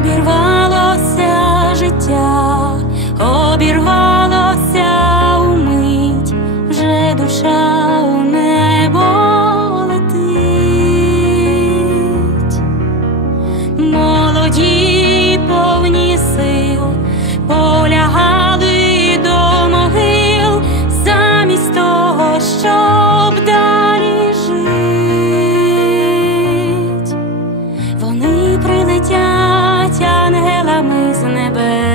обірвалося життя, обірвалося умить, вже душа у небо летить, молоді повні сил полягали до могил замість того, щоб далі жить, вони прилетять. тяне гелами з небес.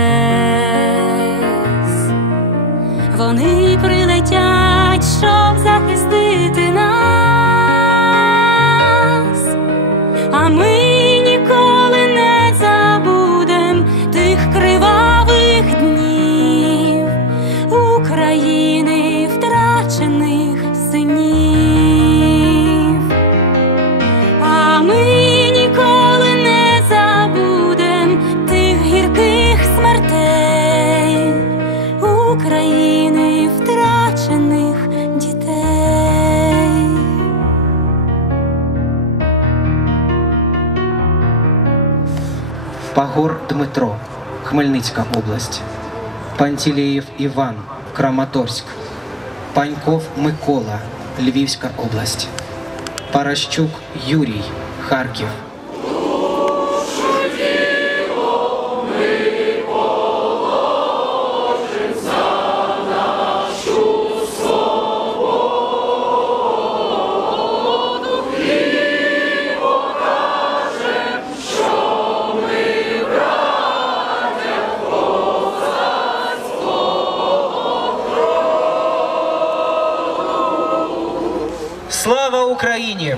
Пагор Дмитро, Хмельницька область. Пантілеєв Іван, Краматорськ. Паньков Микола, Львівська область. Паращук Юрій, Харків. Слава Україні!